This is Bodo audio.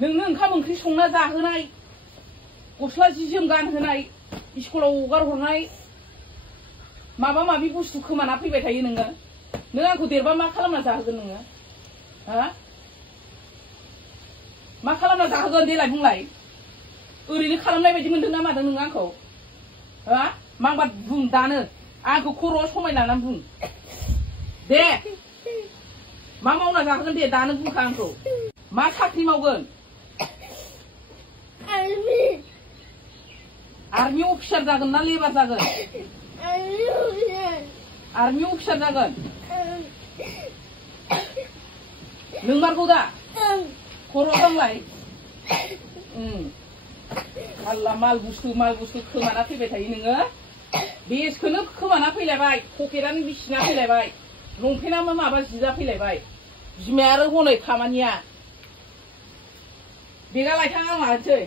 नोंनो ओंखाम ओंख्रि संना जाहोनाय गस्ला जि जोम गानहोनाय स्कुलाव हगार हरनाय माबा माबि बुस्थु खोमाना फैबाय थायो नोङो नों आंखौ देरबा मा खालामना जाहोगोन नोङो हा मा खालामना जाहोगोन देलाय बुंलाय ओरैनो खालामनाय बायदि मोनदों ना मादों नोङो आंखौ हा मांबा बुं दानो आंखौ खर'आव समाय लानानै बुं दे मा मावना जाहोगोन दे दानो बुंखा आंखौ मा साख्रि मावगोन आर्मि अफिसार जागोन ना लेबार जागोन आर्मि अफिसार जागोन नोंमारगौ दा खर' दांलाय आल्ला माल बुस्थु खोमाना फैबाय थायो नोङो बेसखौनो खोमाना फैलायबाय पकेटानो बिसिना फैलायबाय लंपेन्टआबो माबा जिजा फैलायबाय बिमाया आरो हनै खामानिया बेगा लायथां आं लानोसै